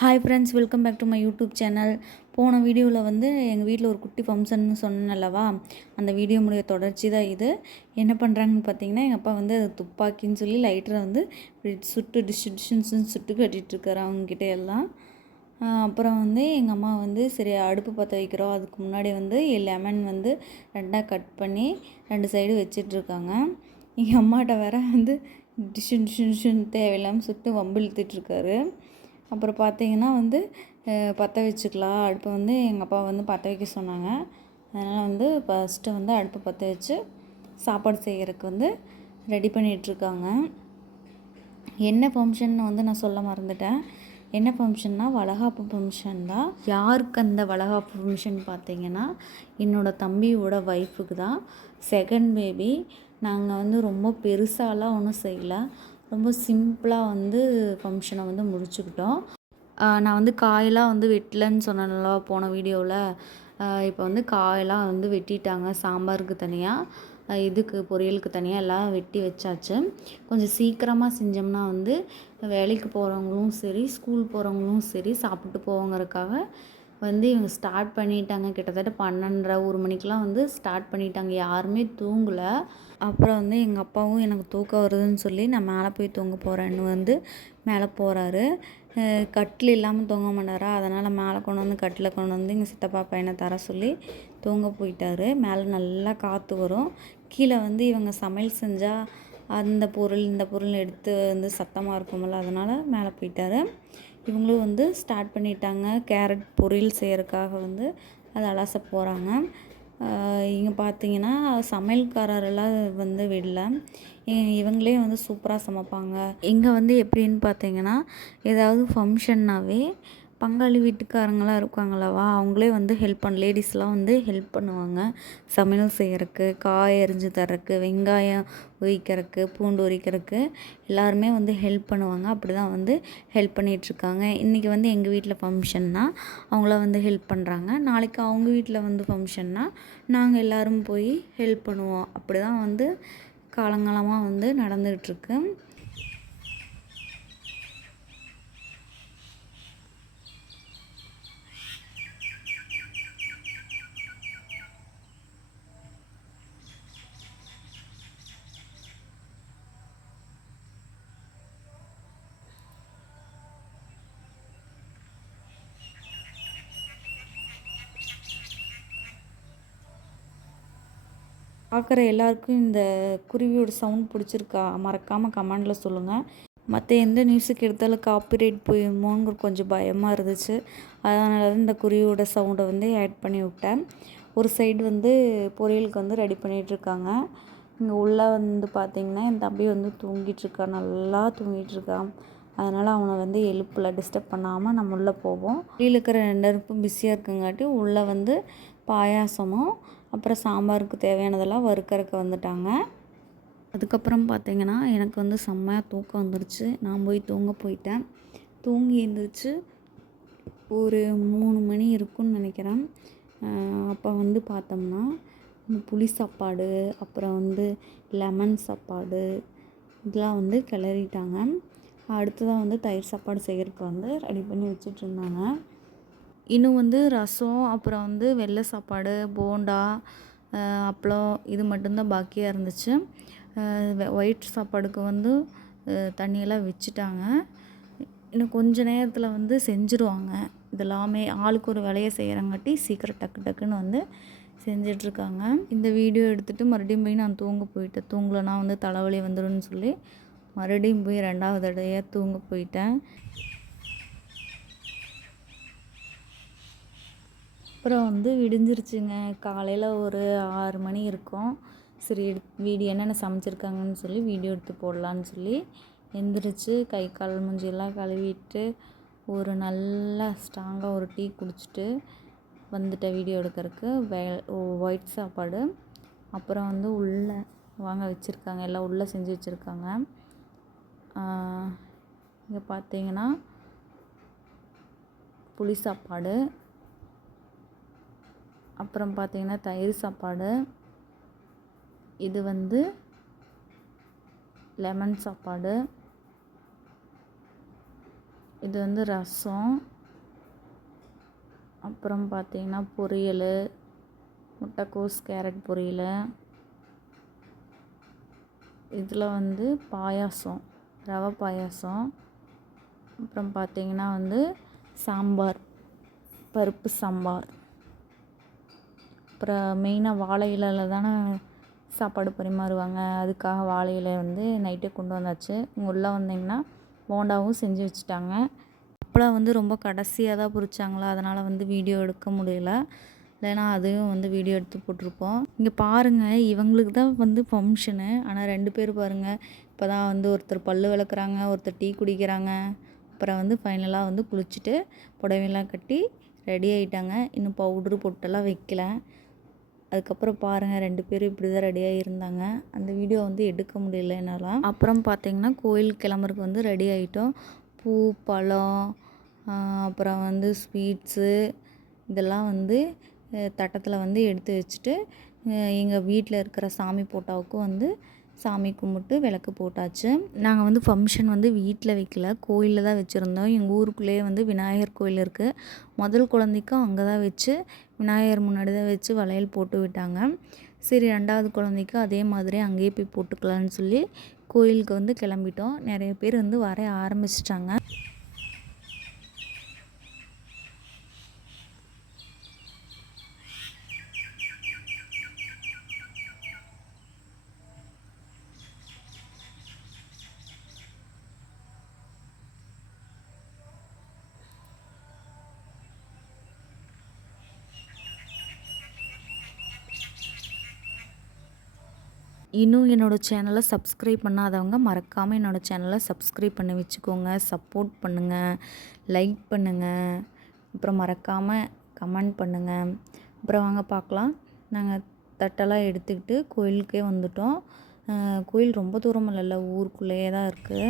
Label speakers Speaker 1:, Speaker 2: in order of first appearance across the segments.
Speaker 1: Hi friends welcome back to my YouTube channel போன வீடியோவில் வந்து எங்கள் வீட்டில் ஒரு குட்டி ஃபங்க்ஷன் சொன்னேன்லவா அந்த வீடியோ முடிய தொடர்ச்சி தான் இது. என்ன பண்ணுறாங்கன்னு பார்த்தீங்கன்னா எங்கள் அப்பா வந்து அது துப்பாக்கின்னு சொல்லி லைட்டரை வந்து இப்படி சுட்டு டிஷ் டிஷ்ஷுன்னு சுட்டு கட்டிகிட்ருக்காரு அவங்கக்கிட்ட எல்லாம். அப்புறம் வந்து எங்கள் அம்மா வந்து சரி அடுப்பு பற்ற வைக்கிறோம். அதுக்கு முன்னாடி வந்து லெமன் வந்து ரெண்டாக கட் பண்ணி ரெண்டு சைடு வச்சிட்ருக்காங்க எங்கள் அம்மாட்ட வேற வந்து டிஷ்ஷு டிஷ்ஷு டிஷ்ஷுன்னு தேவையில்லாமல் சுட்டு வம்பு இழுத்துட்ருக்காரு அப்புறம் பார்த்தீங்கன்னா வந்து பற்ற வச்சுக்கலாம். அடுப்பை வந்து எங்கள் அப்பா வந்து பற்ற வைக்க சொன்னாங்க. அதனால் வந்து ஃபஸ்ட்டு வந்து அடுப்பை பற்ற வச்சு சாப்பாடு செய்கிறதுக்கு வந்து ரெடி பண்ணிகிட்ருக்காங்க என்ன ஃபங்க்ஷன் வந்து நான் சொல்ல மறந்துட்டேன். என்ன ஃபங்க்ஷன்னா வளகாப்பு ஃபங்க்ஷன் தான். யாருக்கு அந்த வளகாப்பு ஃபங்க்ஷன் பார்த்தீங்கன்னா என்னோட தம்பியோட ஒய்ஃபுக்கு தான். செகண்ட் பேபி நாங்கள் வந்து ரொம்ப பெருசாலாம் ஒன்றும் செய்யலை. ரொம்ப சிம்பிளாக வந்து ஃபங்க்ஷனை வந்து முடிச்சுக்கிட்டோம். நான் வந்து காயெல்லாம் வந்து வெட்டலன்னு சொன்னேன்ல போன வீடியோவில் இப்போ வந்து காயெல்லாம் வந்து வெட்டிட்டாங்க. சாம்பாருக்கு தனியாக இதுக்கு பொரியலுக்கு தனியாக எல்லாம் வெட்டி வச்சாச்சு. கொஞ்சம் சீக்கிரமாக செஞ்சோம்னா வந்து வேலைக்கு போகிறவங்களும் சரி ஸ்கூல் போகிறவங்களும் சரி சாப்பிட்டு போவங்கிறதுக்காக வந்து இவங்க ஸ்டார்ட் பண்ணிட்டாங்க. கிட்டத்தட்ட பன்னெண்டரை ஒரு மணிக்கெலாம் வந்து ஸ்டார்ட் பண்ணிட்டாங்க. யாருமே தூங்கலை. அப்புறம் வந்து எங்கள் அப்பாவும் எனக்கு தூக்கம் வருதுன்னு சொல்லி நான் மேலே போய் தூங்க போகிறேன்னு வந்து மேலே போகிறாரு கட்டில் இல்லாமல் தூங்க மாட்டாரா? அதனால் மேலே கொண்டு வந்து கட்டில் கொண்டு வந்து எங்கள் சித்தப்பா பையனை தர சொல்லி தூங்க போயிட்டாரு. மேலே நல்லா காற்று வரும். கீழே வந்து இவங்க சமையல் செஞ்சால் அந்த பொருள் இந்த பொருள் எடுத்து வந்து சத்தமாக இருக்கும்ல அதனால் மேலே போயிட்டாரு. இவங்களும் வந்து ஸ்டார்ட் பண்ணிட்டாங்க. கேரட் பொரியல் செய்கிறதுக்காக வந்து அதை அலச போகிறாங்க இங்கே பார்த்தீங்கன்னா சமையல்காரரெல்லாம் வந்து விடல. இவங்களே வந்து சூப்பராக சமைப்பாங்க. இங்கே வந்து எப்படின்னு பார்த்தீங்கன்னா ஏதாவது ஃபங்க்ஷன்னாவே பங்காளி வீட்டுக்காரங்களாம் இருக்காங்களவா அவங்களே வந்து ஹெல்ப் பண்ண லேடிஸ்லாம் வந்து ஹெல்ப் பண்ணுவாங்க. சமையல் செய்கிறக்கு காய் அரிஞ்சு தர்றதுக்கு வெங்காயம் உரிக்கிறதுக்கு பூண்டு உரிக்கிறதுக்கு எல்லாருமே வந்து ஹெல்ப் பண்ணுவாங்க. அப்படி தான் வந்து ஹெல்ப் பண்ணிகிட்ருக்காங்க இன்றைக்கி வந்து எங்கள் வீட்டில் ஃபங்க்ஷன்னா அவங்கள வந்து ஹெல்ப் பண்ணுறாங்க நாளைக்கு அவங்க வீட்டில் வந்து ஃபங்க்ஷன்னா நாங்கள் எல்லோரும் போய் ஹெல்ப் பண்ணுவோம். அப்படி தான் வந்து காலங்காலமாக வந்து நடந்துகிட்ருக்கு பார்க்குற எல்லாருக்கும் இந்த குருவியோட சவுண்ட் பிடிச்சிருக்கா மறக்காமல் கமெண்டில் சொல்லுங்கள் மற்ற எந்த நியூஸுக்கு எடுத்தாலும் காப்பிரைட் போயிருமோங்கிற கொஞ்சம் பயமாக இருந்துச்சு. அதனால தான் இந்த குருவியோட சவுண்டை வந்து ஆட் பண்ணி விட்டேன். ஒரு சைடு வந்து பொரியலுக்கு வந்து ரெடி பண்ணிகிட்ருக்காங்க இங்கே உள்ளே வந்து பார்த்திங்கன்னா என் தம்பி வந்து தூங்கிட்டுருக்கான் நல்லா தூங்கிட்டுருக்கான் அதனால் அவனை வந்து எழுப்பல டிஸ்டர்ப் பண்ணாமல் நம்ம உள்ளே போவோம். வெளியில் இருக்கிற ரெண்டு அடுப்பும் பிஸியாக இருக்குங்காட்டி உள்ளே வந்து பாயாசமும் அப்புறம் சாம்பாருக்கு தேவையானதெல்லாம் வறுக்கறக்கு வந்துட்டாங்க. அதுக்கப்புறம் பார்த்தீங்கன்னா எனக்கு வந்து செம்மையாக தூக்கம் வந்துருச்சு. நான் போய் தூங்க போயிட்டேன். தூங்கி எழுந்திரிச்சு ஒரு மூணு மணி இருக்கும்னு நினைக்கிறேன். அப்போ வந்து பார்த்தோம்னா புளி சாப்பாடு அப்புறம் வந்து லெமன் சாப்பாடு இதெல்லாம் வந்து கிளறிட்டாங்க. அடுத்ததாக வந்து தயிர் சாப்பாடு செய்கிறதுக்கு வந்து ரெடி பண்ணி வச்சுட்டு இருந்தாங்க இன்னும் வந்து ரசம் அப்புறம் வந்து வெள்ளை சாப்பாடு போண்டா அப்பளம் இது மட்டும்தான் பாக்கியாக இருந்துச்சு. ஒயிட் சாப்பாடுக்கு வந்து தண்ணியெல்லாம் வச்சுட்டாங்க. இன்னும் கொஞ்ச நேரத்தில் வந்து செஞ்சுருவாங்க. இதெல்லாமே ஆளுக்கு ஒரு வேலையை செய்கிறங்காட்டி சீக்கிரம் டக்கு டக்குன்னு வந்து செஞ்சிட்ருக்காங்க. இந்த வீடியோ எடுத்துகிட்டு மறுபடியும் போய் நான் தூங்க போயிட்டேன் தூங்கலைன்னா வந்து தலைவலி வந்துடும்னு சொல்லி மறுபடியும் போய் ரெண்டாவது தடவையாக தூங்க போயிட்டேன். அப்புறம் வந்து விடிஞ்சிருச்சுங்க. காலையில் ஒரு ஆறு மணி இருக்கும். சரி வீடியோ என்னென்ன சமைச்சிருக்காங்கன்னு சொல்லி வீடியோ எடுத்து போடலான்னு சொல்லி எந்திரிச்சு கை கால் மூஞ்சியெல்லாம் கழுவிட்டு ஒரு நல்ல ஸ்ட்ராங்காக ஒரு டீ குடிச்சிட்டு வந்துட்டேன் வீடியோ எடுக்கிறதுக்கு. வே ஒயிட் சாப்பாடு. அப்புறம் வந்து உள்ளே வாங்க வச்சுருக்காங்க. எல்லாம் உள்ளே செஞ்சு வச்சுருக்காங்க. இங்கே பார்த்தீங்கன்னா புளி சாப்பாடு அப்புறம் பார்த்தீங்கன்னா தயிர் சாப்பாடு இது வந்து லெமன் சாப்பாடு இது வந்து ரசம் அப்புறம் பார்த்தீங்கன்னா பொரியல் முட்டைக்கோஸ் கேரட் பொரியல் இதில் வந்து பாயாசம். ரவை பாயாசம். அப்புறம் பார்த்தீங்கன்னா வந்து சாம்பார் பருப்பு சாம்பார். அப்புறம் மெயினாக வாழை இலையில் தானே சாப்பாடு பரிமாறுவாங்க. அதுக்காக வாழை இலை வந்து நைட்டே கொண்டு வந்தாச்சு. இங்கே உள்ளே வந்தீங்கன்னா போண்டாவும் செஞ்சு வச்சுட்டாங்க. அப்பளம் வந்து ரொம்ப கடைசியாக தான் பொரிச்சாங்களா? அதனால் வந்து வீடியோ எடுக்க முடியல. இல்லைனா அதையும் வந்து வீடியோ எடுத்து போட்டிருப்போம். இங்கே பாருங்கள் இவங்களுக்கு தான் வந்து ஃபங்க்ஷனு ஆனால் ரெண்டு பேர் பாருங்கள் அப்போ தான் வந்து ஒருத்தர் பல் விளக்குறாங்க ஒருத்தர் டீ குடிக்கிறாங்க. அப்புறம் வந்து ஃபைனலாக வந்து குளிச்சுட்டு புடவையெல்லாம் கட்டி ரெடி ஆகிட்டாங்க இன்னும் பவுட்ரு பொட்டெல்லாம் வைக்கல. அதுக்கப்புறம் பாருங்கள் ரெண்டு பேரும் இப்படி தான் ரெடியாக இருந்தாங்க. அந்த வீடியோ வந்து எடுக்க முடியல என்னால். அப்புறம் பார்த்தீங்கன்னா கோயில் கிளம்புறதுக்கு வந்து ரெடி ஆகிட்டோம் பூ பழம் அப்புறம் வந்து ஸ்வீட்ஸு இதெல்லாம் வந்து தட்டத்தில் வந்து எடுத்து வச்சுட்டு எங்கள் வீட்டில் இருக்கிற சாமி போட்டாவுக்கும் வந்து சாமி கும்பிட்டு விளக்கு போட்டாச்சு. நாங்கள் வந்து ஃபங்க்ஷன் வந்து வீட்டில் வைக்கல. கோயிலில் தான் வச்சுருந்தோம். எங்கள் ஊருக்குள்ளேயே வந்து விநாயகர் கோயில் இருக்குது முதல் குழந்தைக்கும் அங்கே தான் வச்சு விநாயகர் முன்னாடி தான் வச்சு வளையல் போட்டு விட்டாங்க. சரி ரெண்டாவது குழந்தைக்கும் அதே மாதிரி அங்கேயே போய் போட்டுக்கலான்னு சொல்லி கோயிலுக்கு வந்து கிளம்பிட்டோம். நிறைய பேர் வந்து வரைய ஆரம்பிச்சிட்டாங்க. இன்னும் என்னோடய சேனலை சப்ஸ்கிரைப் பண்ணாதவங்க மறக்காமல் என்னோடய சேனலை சப்ஸ்கிரைப் பண்ணி வச்சுக்கோங்க. சப்போர்ட் பண்ணுங்கள் லைக் பண்ணுங்கள் அப்புறம் மறக்காமல் கமெண்ட் பண்ணுங்கள் அப்புறம் வாங்க பார்க்கலாம். நாங்கள் தட்டெல்லாம் எடுத்துக்கிட்டு கோயிலுக்கே வந்துட்டோம். கோயில் ரொம்ப தூரம் இல்லைல்ல ஊருக்குள்ளேயே தான் இருக்குது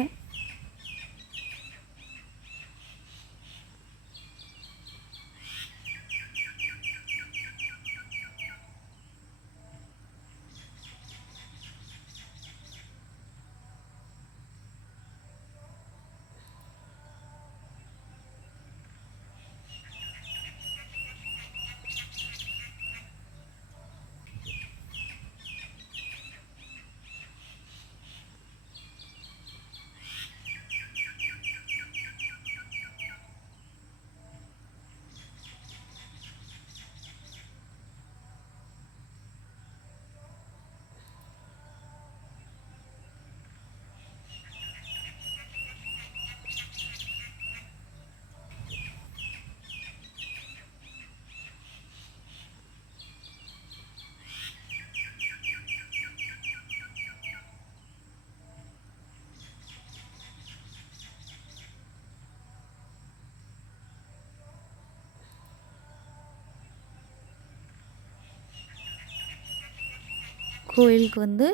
Speaker 1: கோயிலுக்கு வந்து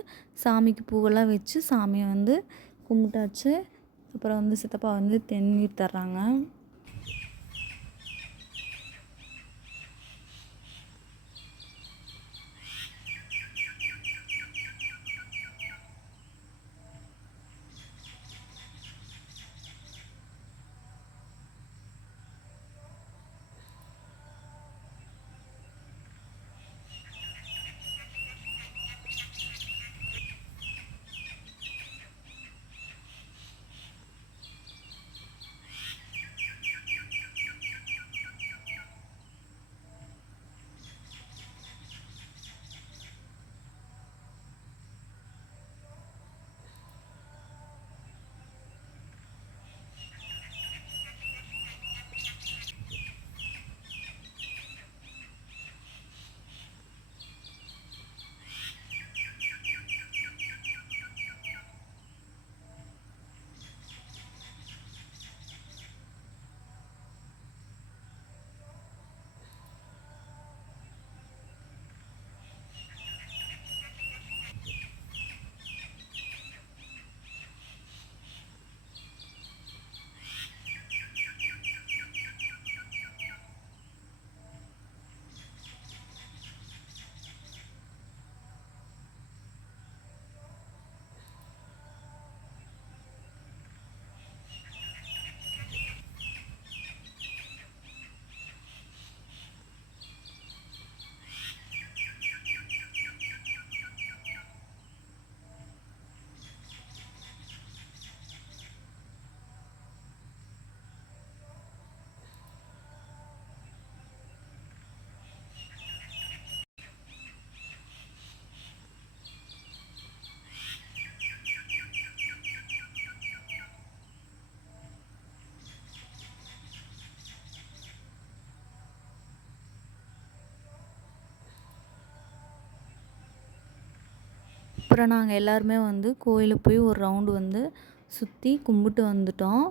Speaker 1: சாமிக்கு பூவெல்லாம் வச்சு சாமியை வந்து கும்பிட்டாச்சு. அப்புறம் வந்து சித்தப்பா வந்து தென்னீர் தர்றாங்க. அப்புறம் நாங்கள் எல்லாருமே வந்து கோயிலுக்கு போய் ஒரு ரவுண்டு வந்து சுற்றி கும்பிட்டு வந்துட்டோம்.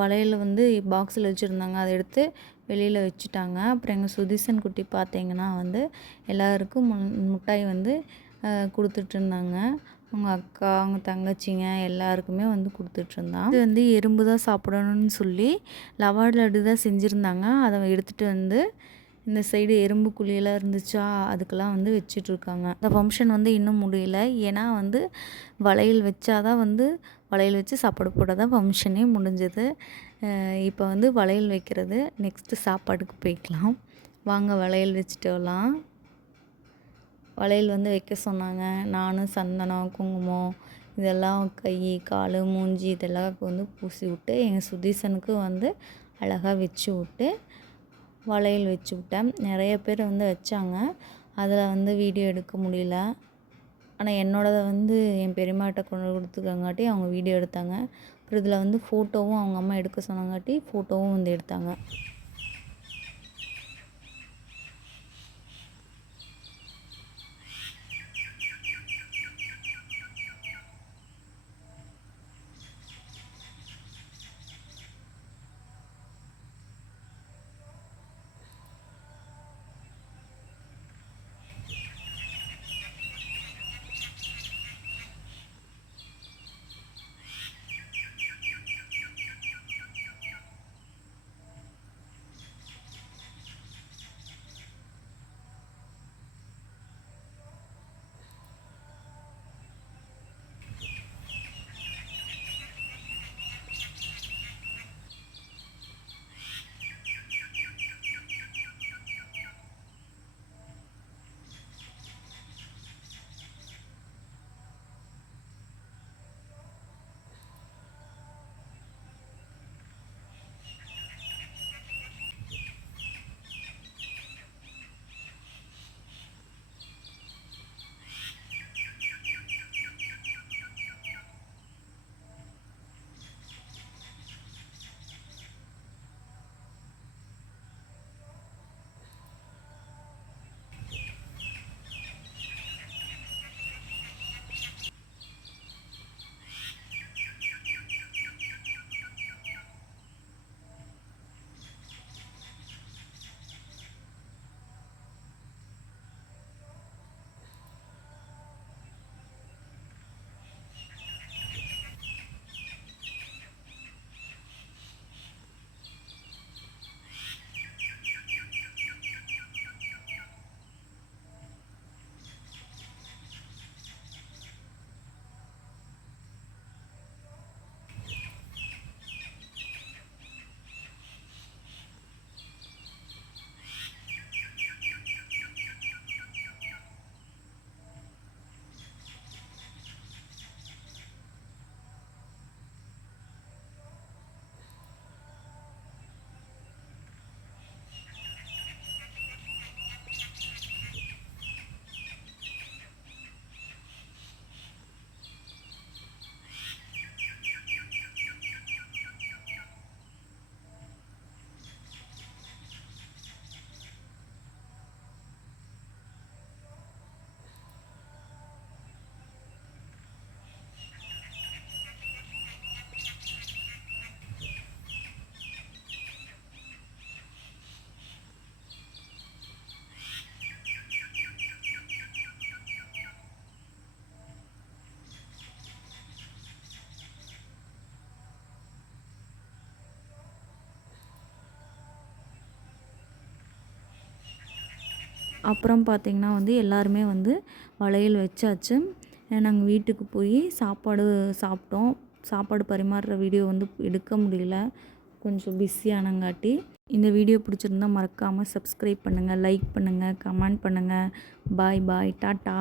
Speaker 1: வளையல் வந்து பாக்ஸில் வச்சுருந்தாங்க. அதை எடுத்து வெளியில் வச்சுட்டாங்க. அப்புறம் எங்கள் சுதீசன் குட்டி பார்த்தீங்கன்னா வந்து எல்லாருக்கும் முட்டாய் வந்து கொடுத்துட்ருந்தாங்க. அவங்க அக்கா அவங்க தங்கச்சிங்க எல்லாருக்குமே வந்து கொடுத்துட்ருந்தான் இது வந்து எறும்பு தான் சாப்பிடணும்னு சொல்லி லவாடு லட்டு தான் செஞ்சுருந்தாங்க. அதை எடுத்துகிட்டு வந்து இந்த சைடு எறும்பு குழியெல்லாம் இருந்துச்சா அதுக்கெல்லாம் வந்து வச்சிட்ருக்காங்க. அந்த ஃபங்க்ஷன் வந்து இன்னும் முடியல. ஏன்னா வந்து வளையல் வச்சாதான் வந்து வளையல் வச்சு சாப்பாடு போட தான் ஃபங்க்ஷனே முடிஞ்சது. இப்போ வந்து வளையல் வைக்கிறது. நெக்ஸ்ட்டு சாப்பாடுக்கு போய்க்கலாம். வாங்க வளையல் வச்சுட்டு வரலாம். வளையல் வந்து வைக்க சொன்னாங்க. நானும் சந்தனம் குங்குமம் இதெல்லாம் கை கால் மூஞ்சி இதெல்லாம் வந்து பூசி விட்டு எங்கள் சுதீசனுக்கு வந்து அழகாக வச்சு விட்டு வளையல் வச்சு விட்டேன். நிறைய பேர் வந்து வச்சாங்க. அதில் வந்து வீடியோ எடுக்க முடியல. ஆனால் என்னோடதை வந்து என் பெரியம்மாட்ட கொண்டு கொடுத்துக்கங்காட்டி அவங்க வீடியோ எடுத்தாங்க. அப்புறம் இதில் வந்து ஃபோட்டோவும் அவங்க அம்மா எடுக்க சொன்னங்காட்டி ஃபோட்டோவும் வந்து எடுத்தாங்க. அப்புறம் பார்த்திங்கன்னா வந்து எல்லாருமே வந்து வளையல் வச்சாச்சு. நாங்கள் வீட்டுக்கு போய் சாப்பாடு சாப்பிட்டோம். சாப்பாடு பரிமாறுற வீடியோ வந்து எடுக்க முடியல. கொஞ்சம் பிஸியானங்காட்டி இந்த வீடியோ பிடிச்சிருந்தா மறக்காமல் சப்ஸ்கிரைப் பண்ணுங்கள் லைக் பண்ணுங்கள் கமெண்ட் பண்ணுங்கள் பாய் பாய் டாட்டா.